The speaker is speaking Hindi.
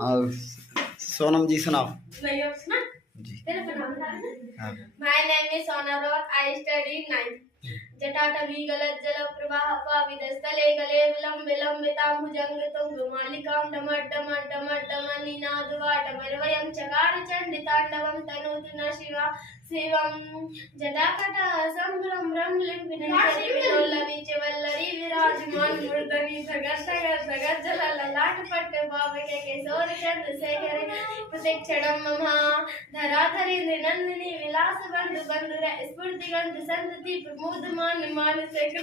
और सोनम जी सुनाओ। नहीं अब सुना जी। तेरा नाम था ना। हाँ। My name is Sona Rock. I study ninth. जटाटवी गलत जल प्रवाह पाविदस्तले गले विलंब विलंबितां भुजंग तुंग मालिकां डमर डमर डमर डमर निनाद वाटमर वयं चकार चंडितांडवं तनोतु न शिवा शिवं जटाकटा संभ्रम रंगलिं विनयकरी विलोलवी चवल्लरी विराजमान मूर्धनि सगर सगर सगर जल ललाट पट्ट बावके केशोर चंद्र शेखर प्रतीक्षणं मम धराधरी नंदिनी विलास बंधु बंधुर स्फूर्ति गंध संतति प्रमोदमान मानसिक